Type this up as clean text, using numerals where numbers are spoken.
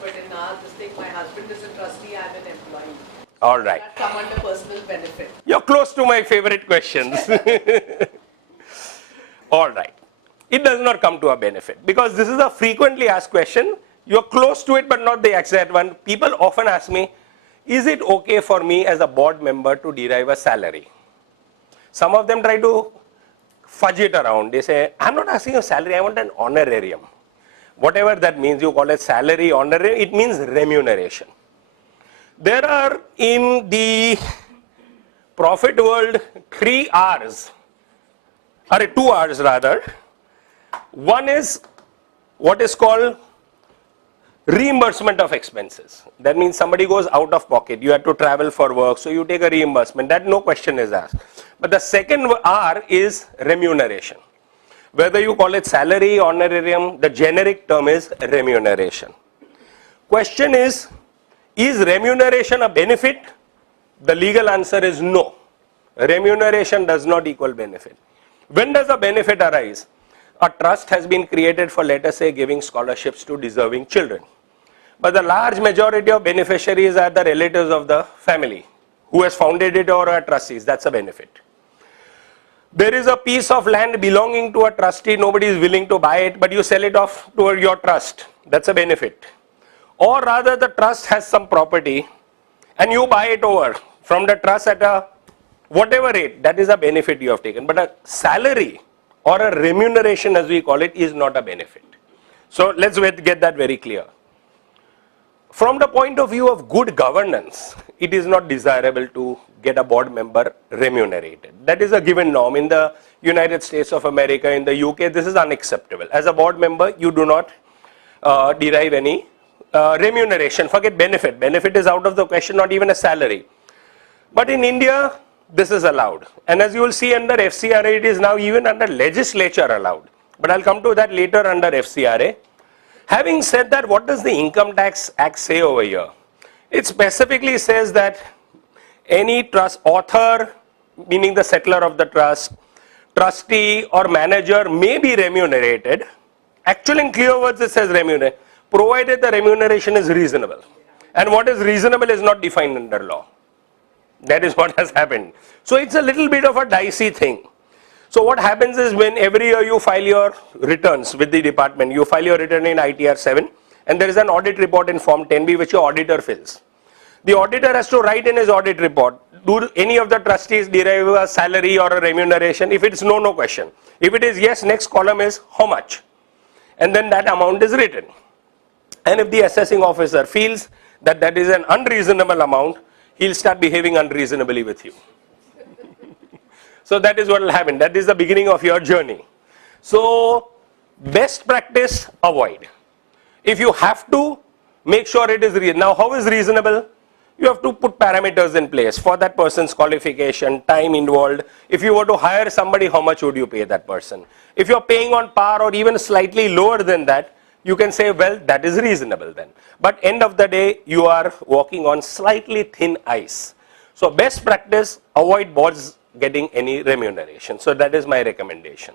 but in this thing, my husband is a trustee, I'm an employee. All right. That come under personal benefit. You're close to my favorite questions. All right. It does not come to a benefit because this is a frequently asked question. You're close to it, but not the exact one. People often ask me, is it okay for me as a board member to derive a salary? Some of them try to fudge it around. They say, I'm not asking a salary, I want an honorarium. Whatever that means, you call it salary, honorarium, it means remuneration. There are in the profit world 3 R's, or 2 R's rather. One is what is called reimbursement of expenses. That means somebody goes out of pocket, you have to travel for work, so you take a reimbursement. That no question is asked. But the second R is remuneration. Whether you call it salary, honorarium, the generic term is remuneration. Question is remuneration a benefit? The legal answer is no. Remuneration does not equal benefit. When does a benefit arise? A trust has been created for, let us say, giving scholarships to deserving children. But the large majority of beneficiaries are the relatives of the family who has founded it or are trustees. That's a benefit. There is a piece of land belonging to a trustee, nobody is willing to buy it, but you sell it off to your trust. That's a benefit. Or rather, the trust has some property and you buy it over from the trust at a whatever rate. That is a benefit you have taken. But a salary or a remuneration, as we call it, is not a benefit. So let's get that very clear. From the point of view of good governance, it is not desirable to get a board member remunerated. That is a given norm. In the United States of America, in the UK, this is unacceptable. As a board member, you do not derive any remuneration. Forget benefit. Benefit is out of the question, not even a salary. But in India, this is allowed. And as you will see under FCRA, it is now even under legislature allowed. But I'll come to that later under FCRA. Having said that, what does the Income Tax Act say over here? It specifically says that any trust author, meaning the settler of the trust, trustee or manager may be remunerated. Actually, in clear words, it says remunerate, provided the remuneration is reasonable. And what is reasonable is not defined under law. That is what has happened. So it's a little bit of a dicey thing. So what happens is when every year you file your returns with the department, you file your return in ITR 7 and there is an audit report in Form 10B which your auditor fills. The auditor has to write in his audit report, do any of the trustees derive a salary or a remuneration? If it's no, no question. If it is yes, next column is how much? And then that amount is written. And if the assessing officer feels that that is an unreasonable amount, he'll start behaving unreasonably with you. So that is what will happen. That is the beginning of your journey. So best practice, avoid. If you have to, make sure it is reasonable. Now how is reasonable? You have to put parameters in place for that person's qualification, time involved. If you were to hire somebody, how much would you pay that person? If you're paying on par or even slightly lower than that, you can say, well, that is reasonable then. But end of the day, you are walking on slightly thin ice. So best practice, avoid boards getting any remuneration. So that is my recommendation.